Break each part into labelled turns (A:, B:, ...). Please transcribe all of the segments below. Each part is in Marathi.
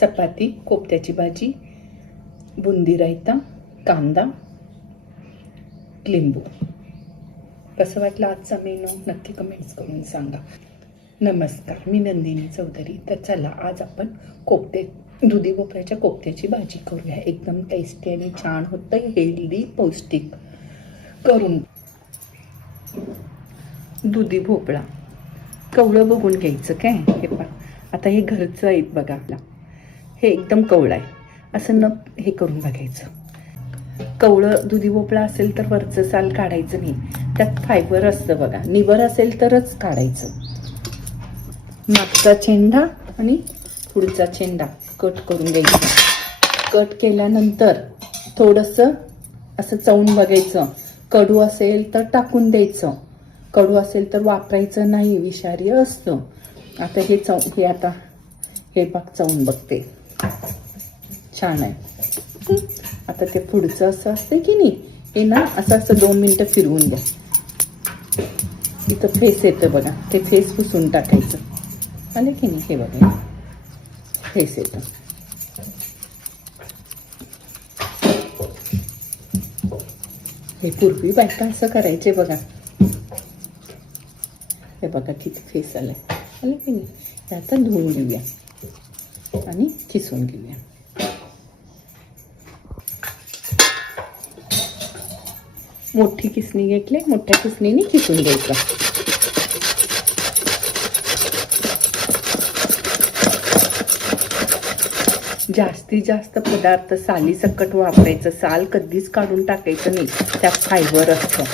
A: चपाती कोपत्याची भाजी बुंदी रायता कांदा लिंबू. कसं वाटलं आजचा मेनू? नक्की कमेंट्स करून सांगा. नमस्कार मी नंदिनी चौधरी. तर चला आज आपण कोपते दुधी भोपळ्याच्या कोपत्याची भाजी करूया. एकदम टेस्टी आणि छान होतं हेल्दी पौष्टिक. करून दुधी भोपळा. कवळं बघून घ्यायचं काय? हे पा आता हे घरचं आहेत बघा आपला. हे एकदम कवळं आहे. असं न हे करून बघायचं. कवळं दुधी भोपळा असेल तर वरचं साल काढायचं नाही. त्यात फायबर असतं बघा. निबर असेल तरच काढायचं. मागचा चेंडा आणि पुढचा चेंडा कट करून घ्यायचा. कट केल्यानंतर थोडंसं असं चवून बघायचं. कडू असेल तर टाकून द्यायचं. कडू असेल तर वापरायचं नाही. विषारी असतं. आता हे चव हे आता हे बाग चवून बघते. छान आहे. आता ते पुढचं असं असते की नाही हे ना असं असं दोन मिनटं फिरवून द्या. इथं फेस येतं बघा ते फेस पुसून टाकायचं. आलं की नाही? हे बघा. फेस येतं. हे पूर्वी बायका असं करायचे बघा. हे बघा किती फेस आलं आलं की नाही? आता धुवून घेऊया. आणि किसून घेऊया. मोठी किसणी घेतली मोठ्या किसणीने किसून घ्यायचं. जास्तीत जास्त पदार्थ साली सकट वापरायचं. साल कधीच काढून टाकायचं नाही. त्यात फायबर असतं.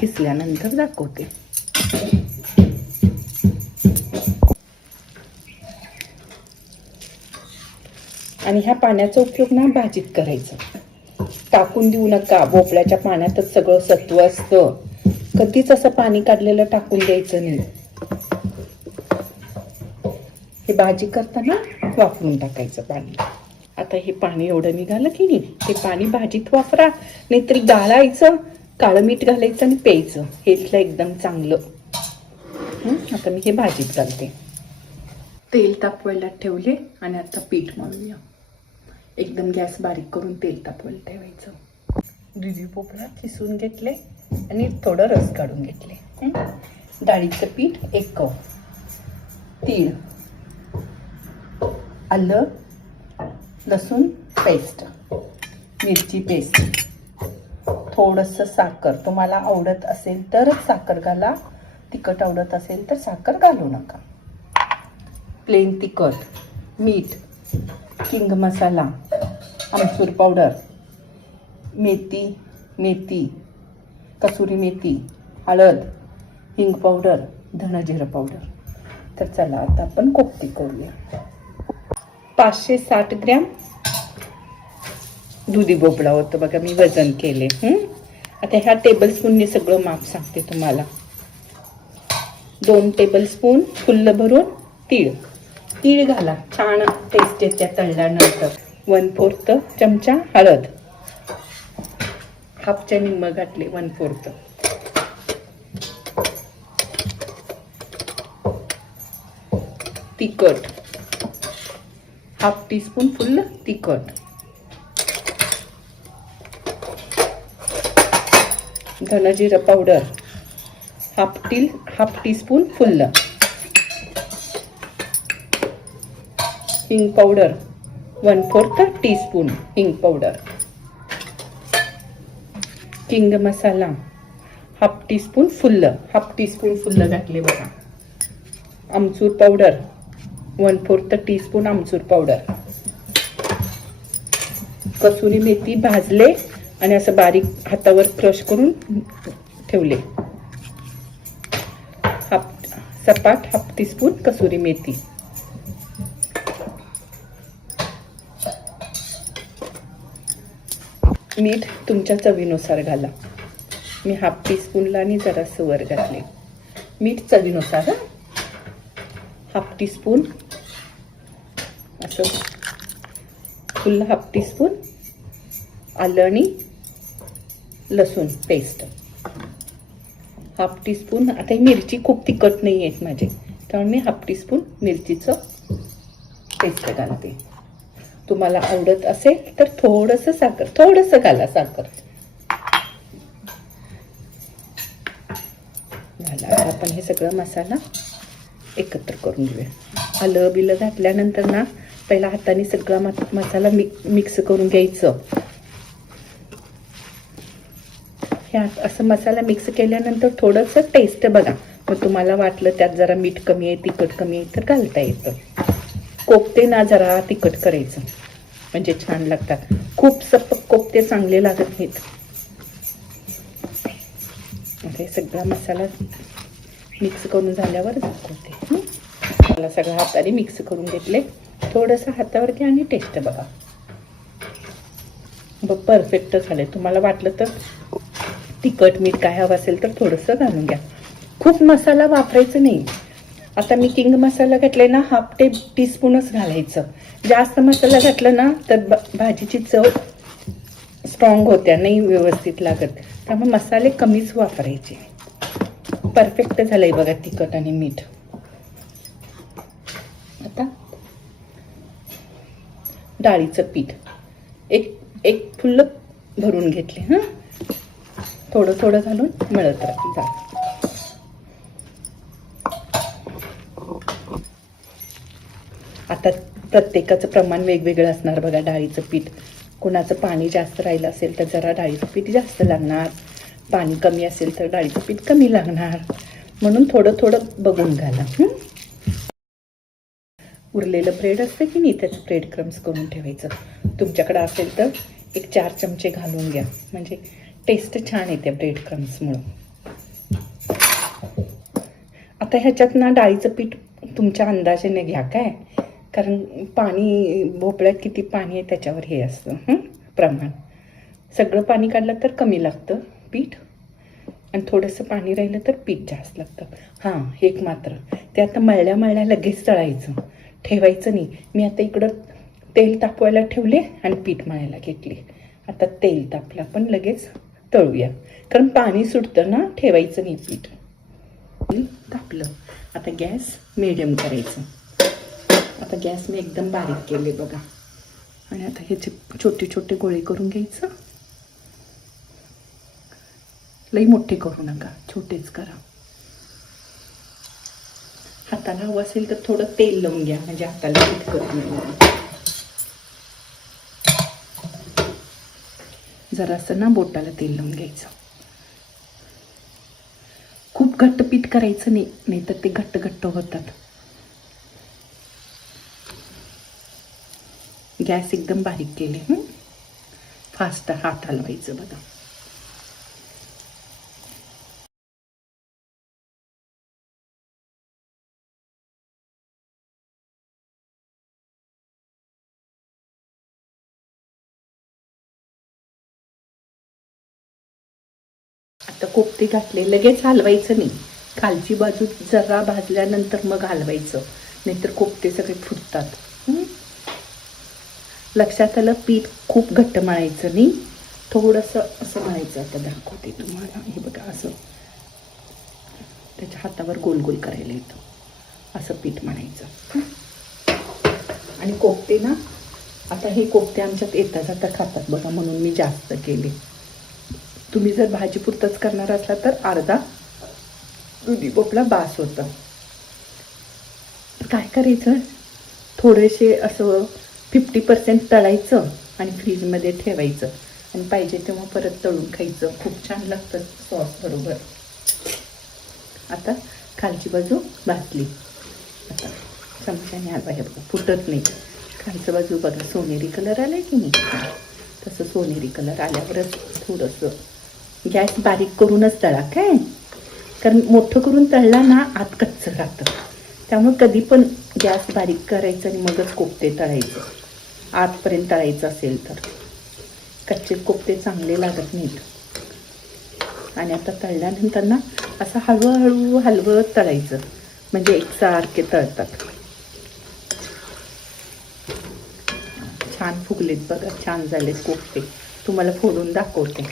A: किसल्यानंतर दाखवते. आणि ह्या पाण्याचा उपयोग ना भाजीत करायचा. टाकून देऊ नका. भोपळ्याच्या पाण्यातच सगळं सत्व असतं. कधीच असं पाणी काढलेलं टाकून द्यायचं नाही. हे भाजी करताना वापरून टाकायचं पाणी. आता हे पाणी एवढं निघालं की नाही हे पाणी भाजीत वापरा. नाहीतरी गाळायचं काळं मीठ घालायचं आणि प्यायचं. हेतलं एकदम चांगलं. आता मी हे भाजीत घालते. तेल तापवायला ठेवले आणि आता पीठ मळूया. एकदम गॅस बारीक करून तेल तापवायला ठेवायचं. दुधी पोपळा किसून घेतले आणि थोडं रस काढून घेतले. डाळीचं पीठ एक कप. तीळ. आलं लसूण पेस्ट. मिरची पेस्ट. थोडंसं साखर. तुम्हाला आवडत असेल तरच साखर घाला. तिखट आवडत असेल तर साखर घालू नका. प्लेन तिखट मीठ किंग मसाला. आमचूर पावडर मेथी मेथी कसुरी मेथी हळद हिंग पावडर धणजिरं पावडर तर चला आता आपण कोफ्ती करूया. पाचशे साठ ग्रॅम दुधी भोपळा होतं बघा मी वजन केले आता ह्या टेबलस्पूनने सगळं माप सांगते तुम्हाला. दोन टेबलस्पून फुल्ल भरून तीळ. तीळ घाला छान टेस्ट येते तळल्यानंतर. वन फोर्थ चमचा हळद. हाफच्या निम्म घातले वन फोर्थ. तिखट. हाफ टीस्पून फुल्ल तिखट. धनजिरं powder. Half tea half teaspoon full. हिंग powder. One fourth teaspoon हिंग powder king masala half teaspoon full half teaspoon full घातले बघा. आमचूर powder one fourth teaspoon आमचूर पावडर कसुरी मेथी भाजले आणि असं बारीक हातावर क्रश करून ठेवले. हाफ सपाट हाफ टी स्पून कसुरी मेथी. मीठ तुमच्या चवीनुसार घाला. मी हाफ टीस्पूनला आणि जरासं वर घातले मीठ चवीनुसार हं. हाफ टीस्पून असं. फुल हाफ टीस्पून आलं आणि लसूण पेस्ट हाफ टीस्पून आता ही मिरची खूप तिखट नाही आहेत माझे. त्यामुळे मी हाफ टीस्पून मिरचीचं टेस्ट घालते. तुम्हाला आवडत असेल तर थोडंसं साखर थोडंसं घाला साखर झाला आपण हे सगळं मसाला एकत्र करून घेऊया. आलं बिलं घातल्यानंतर ना पहिला हाताने सगळा मसाला मिक मिक्स करून घ्यायचं. हे असं मसाला मिक्स केल्यानंतर थोडंसं टेस्ट बघा. मग तुम्हाला वाटलं त्यात जरा मीठ कमी आहे तिखट कमी आहे तर घालता येतं. कोपते ना जरा तिखट करायचं. म्हणजे छान लागतात. खूप सपक कोपते चांगले लागत नाहीत. सगळा मसाला मिक्स करून झाल्यावर दाखवते. मला सगळं हाताने मिक्स करून घेतले. थोडंसं हातावर घ्या आणि टेस्ट बघा. बघ परफेक्ट झालं तुम्हाला वाटलं तर तिखट मीठ काय हवं असेल तर थोडंसं घालून घ्या. खूप मसाला वापरायचं नाही. आता मी किंग मसाला घातले ना हाफ टे टीस्पूनच घालायचं. जास्त मसाला घातला ना तर भाजीची चव स्ट्रॉंग होत्या नाही व्यवस्थित लागत. त्यामुळे मसाले कमीच वापरायचे. परफेक्ट झालंय बघा तिखट आणि मीठ. आता डाळीचं पीठ. एक एक फुल्ल भरून घेतले हां? थोडं थोडं घालून मिळत राहा. आता प्रत्येकाचं प्रमाण वेगवेगळं असणार बघा डाळीचं पीठ. कुणाचं पाणी जास्त राहिलं असेल तर जरा डाळीचं पीठ जास्त लागणार. पाणी कमी असेल तर डाळीचं पीठ कमी लागणार. म्हणून थोडं थोडं बघून घाला. उरलेलं ब्रेड असतं की नाही त्याचं ब्रेड क्रम्स करून ठेवायचं. तुमच्याकडे असेल तर एक चार चमचे घालून घ्या. म्हणजे टेस्ट छान येते ब्रेड क्रम्समुळं आता ह्याच्यात ना डाळीचं पीठ तुमच्या अंदाजेने घ्या काय? कारण पाणी भोपळ्यात किती पाणी आहे त्याच्यावर हे असतं प्रमाण. सगळं पाणी काढलं तर कमी लागतं पीठ आणि थोडंसं पाणी राहिलं तर पीठ जास्त लागतं. हां एक मात्र. ते आता मळल्या मळल्या लगेच तळायचं. ठेवायचं नाही. मी आता इकडं तेल तापवायला ठेवले आणि पीठ मळायला घेतले. आता तेल तापलं आपण लगेच तळूया. कारण पाणी सुटतं ना ठेवायचं नाही पीठ. तापलं. आता गॅस मिडियम करायचं. आता गॅस मी एकदम बारीक केले बघा. आणि आता ह्याचे छोटे छोटे गोळे करून घ्यायचं. लई मोठे करू नका छोटेच करा. हाताला हवं असेल तर थोडं तेल लावून घ्या म्हणजे हाताला चिटकत नाही जरासं ना बोटाला तेल लावून घ्यायचं. खूप घट्ट पीठ करायचं नाही नाहीतर ते घट्ट घट्ट होतात. गॅस एकदम बारीक केले. फास्ट हात हलवायचं बघा. आता कोपते घातले लगेच हलवायचं नाही. खालची बाजू जरा भाजल्यानंतर मग हलवायचं. नाहीतर कोफते सगळे फुटतात. लक्षात आलं पीठ खूप घट्ट मळायचं नाही. थोडंसं असं मळायचं आता दाखवते तुम्हाला. हे बघा असं. त्याच्या हातावर गोल गोल करायला येतं. असं पीठ मळायचं. आणि कोपते ना आता हे कोपते आमच्यात येता जाता खातात बघा म्हणून मी जास्त केले. तुम्ही जर भाजी पुरतच करणार असला तर अर्धा दुधी भोपळा बास होतं. काय करायचं? थोडेसे असं फिफ्टी पर्सेंट तळायचं आणि फ्रीजमध्ये ठेवायचं. आणि पाहिजे तेव्हा परत तळून खायचं. खूप छान लागतं सॉस बरोबर. आता खालची बाजू भाजली. आता चमच्याने हलवा हे बघा फुटत नाही. खालचं बाजू बघा सोनेरी कलर आला की नाही? तसं सोनेरी कलर आल्यावरच थोडंसं गॅस बारीक करूनच तळा काय? कारण मोठं करून तळला ना आत कच्चं राहतं. त्यामुळे कधी पण गॅस बारीक करायचं आणि मगच कोपते तळायचं. आतपर्यंत तळायचं असेल तर. कच्चे कोफ्ते चांगले लागत नाहीत. आणि आता तळल्यानंतर ना असं हळूहळू हलवत तळायचं. म्हणजे एकसारखे तळतात. छान फुगलेत बघा छान झालेत कोफते तुम्हाला फोडून दाखवते.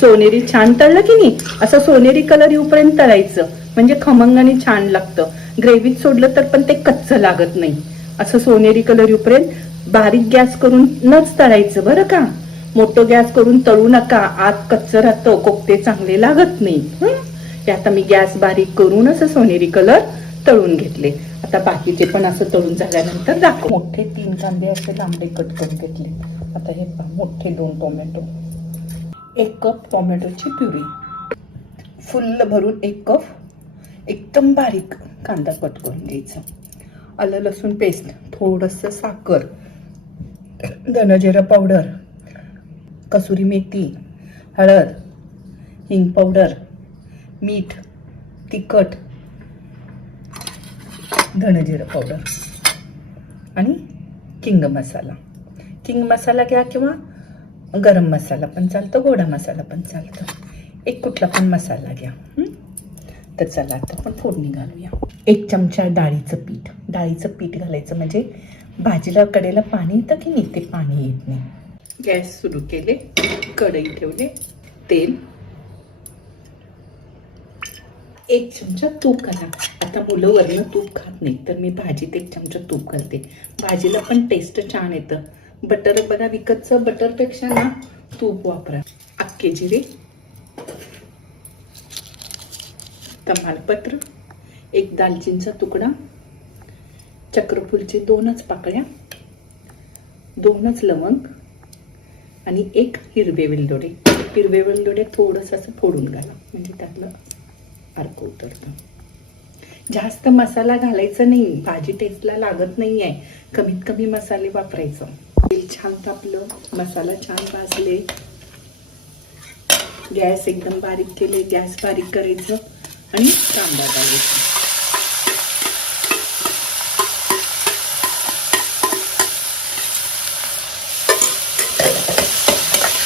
A: सोनेरी छान तळलं की नाही? असं सोनेरी कलर येऊपर्यंत तळायचं. म्हणजे खमंगाने छान लागतं. ग्रेव्हीत सोडलं तर पण ते कच्चं लागत नाही. असं सोनेरी कलर येऊपर्यंत बारीक गॅस करून नच तळायचं बरं का? मोठं गॅस करून तळू नका. आत कच्च राहतं कोकते चांगले लागत नाही. ते हे? आता मी गॅस बारीक करून असं सोनेरी कलर तळून घेतले. आता बाकीचे पण असं तळून झाल्यानंतर दाखव. मोठे तीन कांदे असे लांबडे कट करून घेतले. आता हे मोठे दोन टोमॅटो. एक कप टोमॅटोची प्युरी. फुल्ल भरून एक कप एकदम बारीक कांदा कट करून घ्यायचा. आलं लसूण पेस्ट थोडंसं साखर धनजिरा पावडर कसुरी मेथी हळद हिंग पावडर मीठ तिखट धनजिरा पावडर आणि किंग मसाला किंग मसाला घ्या किंवा गरम मसाला पण चालतो गोडा मसाला पण चालतो. एक कुठला पण मसाला घ्या. हं? तर चला आता आपण फोडणी घालूया. एक चमचा डाळीचं पीठ. डाळीचं पीठ घालायचं म्हणजे भाजीला कडेला पाणी येतं की नाही ते पाणी येत नाही. गॅस सुरू केले. कढई ठेवले. तेल. एक चमचा तूप घाला. आता मुलं वरनं तूप खात नाही तर मी भाजीत एक चमचा तूप घालते. भाजीला पण टेस्ट छान येतं. बटर बघा विकतचं बटरपेक्षा ना तूप वापरा. अख्खे जिरे तमालपत्र एक दालचिनीचा तुकडा चक्रफूलचे दोनच पाकळ्या दोनच लवंग आणि एक हिरवे वेलदोडे. हिरवे वेलदोडे थोडंसं असं फोडून घाला म्हणजे त्यातलं अर्क उतरतं. जास्त मसाला घालायचा नाही भाजी टेस्टला लागत नाही आहे कमीत कमी मसाले वापरायचं. तेल छान तापलं मसाला छान भाजले. गॅस एकदम बारीक केले गॅस बारीक करायचं. आणि कांदा घालायचा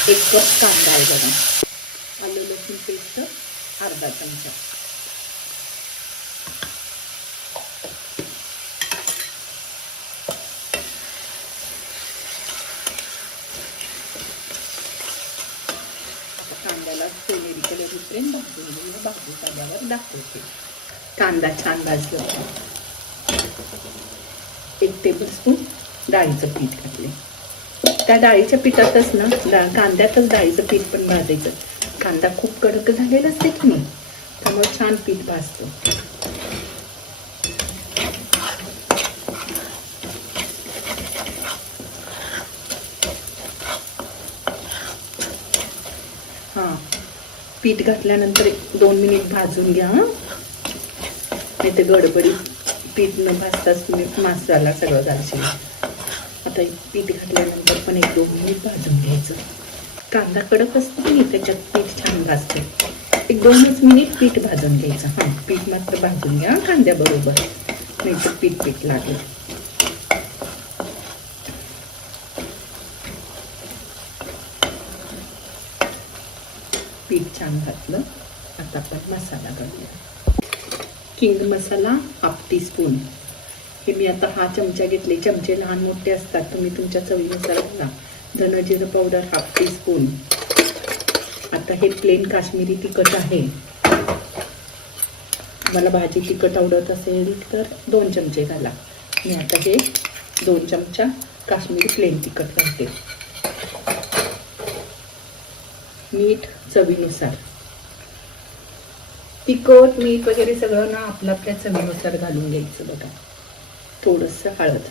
A: एक कप कांदा आहे बघा. आलं लसूण पेस्ट अर्धा चमचा कांद्याला सोनेरी कलर भाजून भाजून झाल्यावर दाखवते कांदा छान भाजला एक टेबलस्पून डाळीचं पीठ घातले त्या डाळीच्या पिठातच ना डा कांद्यातच डाळीचं पीठ पण भाजायचं. कांदा खूप कडक झालेला असते की नाही? त्यामुळे छान पीठ भाजतो. हां. पीठ घातल्यानंतर एक दोन मिनिट भाजून घ्या नाही ते गडबडीत पीठ न भाजताच तुम्ही मसाला सगळं घालशील. आता एक पीठ घातल्यानंतर पण एक दोन मिनिट भाजून घ्यायचं. कांदा कडक असतो की त्याच्यात पीठ छान भाजते एक दोनच मिनिट पीठ भाजून घ्यायचं. हां पीठ मात्र भाजून घ्या कांद्याबरोबर. नाही तर पीठ पीठ लागेल पीठ छान घातलं. आता आपण मसाला घालूया. किंग मसाला हाफ टीस्पून हे मी आता हा चमचा घेतले. चमचे लहान मोठे असतात तुम्ही तुमच्या चवीनुसार घाला. धनजिरं पावडर हाफ टीस्पून आता हे प्लेन काश्मीरी तिखट आहे. मला भाजी तिखट आवडत असेल तर दोन चमचे घाला. मी आता हे दोन चमचा काश्मीरी प्लेन तिखट घालते. मीठ चवीनुसार. तिखट मीठ वगैरे सगळं ना आपल्या आपल्या चवीनुसार घालून घ्यायचं बघा. थोडंसं हळद.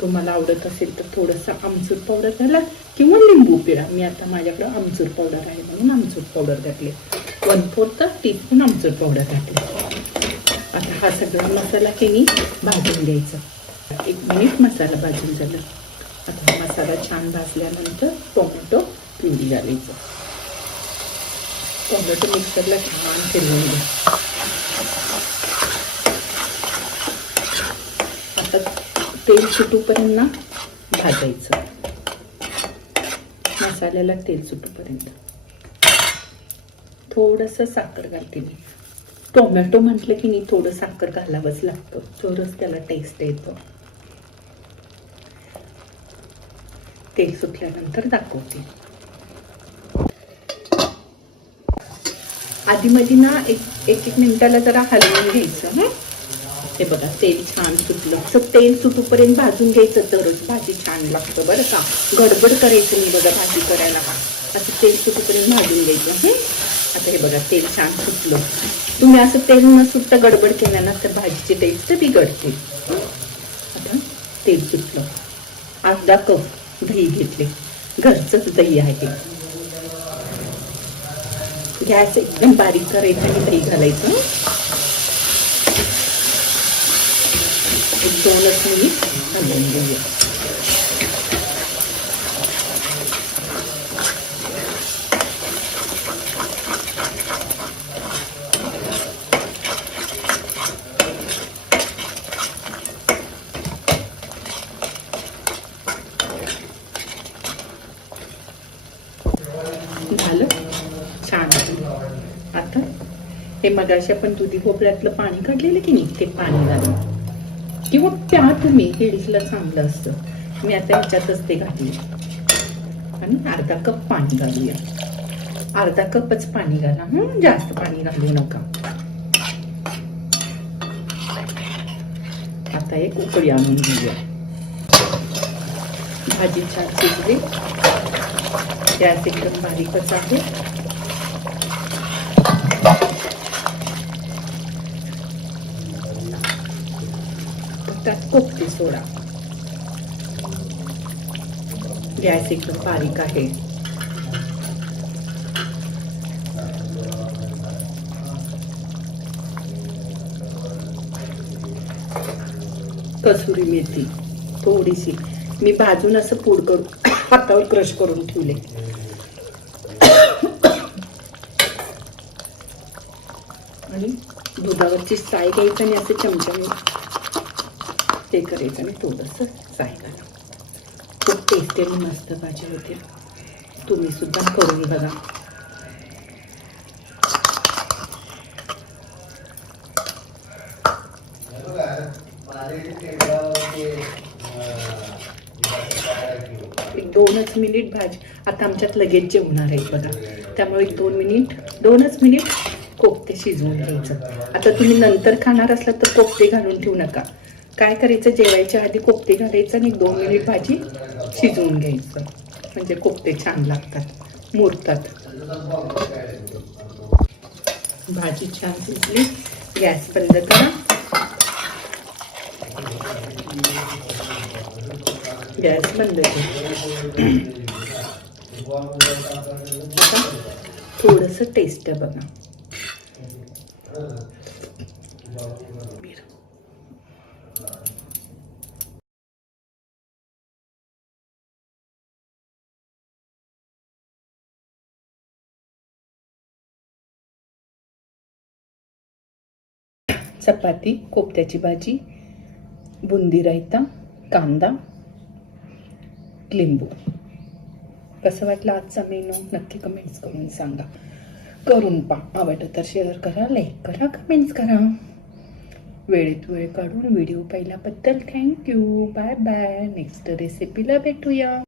A: तुम्हाला आवडत असेल तर थोडंसं आमचूर पावडर घाला किंवा लिंबू पिळा. मी आता माझ्याकडे आमचूर पावडर आहे म्हणून आमचूर पावडर घातले. वन फोर्थ टीस्पून आमचूर पावडर घातले. आता हा सगळा मसाला केली भाजून घ्यायचा. एक मिनिट मसाला भाजून झाला. मसाला छान भाजल्यानंतर टोमॅटो पिंडी घालायचं. टोमॅटो मिक्सरला छान फिरवून घ्या. आता तेल सुटूपर्यंत ना भाजायचं. मसाल्याला तेल सुटूपर्यंत. थोडंसं साखर घालते मी. टोमॅटो म्हटलं की नाही थोडं साखर घालावंच लागतं. तरच त्याला टेस्ट येतो. तेल सुटल्यानंतर दाखवते. आधी मध्ये ना एक एक एक मिनिटाला जरा हलवून घ्यायचं हं? हे बघा तेल छान सुटलं. असं तेल सुटूपर्यंत भाजून घ्यायचं तरच भाजी छान लागतं बरं का. गडबड करायचं मी बघा भाजी करायला का असं तेल सुटूपर्यंत भाजून घ्यायचं हे? आता हे बघा तेल छान सुटलं. तुम्ही असं तेल न सुटता गडबड केल्या ना तर भाजीची टेस्ट बिघडते. आता तेल सुटलं. अर्धा कप. दही घेतले. घरचंच दही आहे. गॅस एकदम बारीक करायचं आणि दही घालायचं. एक दोनच मिनिट हलवून घेऊया झालं छान आता ते मगाशी आपण दुधी भोपळ्यातलं पाणी काढलेलं की नाही? ते पाणी घालून. किंवा त्या तुम्ही हेडीसला चांगलं असतं. मी आता ह्याच्यातच ते घातले आणि अर्धा कप पाणी घालूया. अर्धा कपच पाणी घाला. हं जास्त पाणी घालू नका. आता एक उकळी आणून घेऊया. भाजी छान शिजली गॅस एकदम बारीकच आहे. सोडा. गॅस एकदम बारीक आहे. कसुरी मेथी थोडीशी. मी भाजून असं पूड करून हातावर क्रश करून ठेवले. आणि दुधावरची साय घ्यायचं आणि असं चमच्याने ते करायचं आणि थोडंसं जायचं खूप टेस्टी आणि मस्त भाजी होते तुम्ही सुद्धा करून बघा. एक दोनच मिनिट भाजी. आता आमच्यात लगेच जेवणार आहे बघा. त्यामुळे एक दोन मिनिट दोनच मिनिट कोफते शिजवून घ्यायचं. आता तुम्ही नंतर खाणार असला तर कोफते घालून ठेवू नका. काय करायचं? जेवायच्या आधी कोफते घालायचं आणि दोन मिनिट भाजी शिजवून घ्यायचं. म्हणजे कोफते छान लागतात मुरतात. भाजी छान शिजली. गॅस बंद करा. गॅस बंद करा. थोडस टेस्ट बघा. चपाती कोपत्याची भाजी बुंदी रायता कांदा लिंबू. कसं वाटलं आजचा मेनू? नक्की कमेंट्स करून सांगा. करून पा. आवडलं तर शेअर करा लाईक करा कमेंट्स करा. वेळेत वेळ काढून व्हिडिओ पाहिल्याबद्दल थँक्यू बाय बाय नेक्स्ट रेसिपीला भेटूया.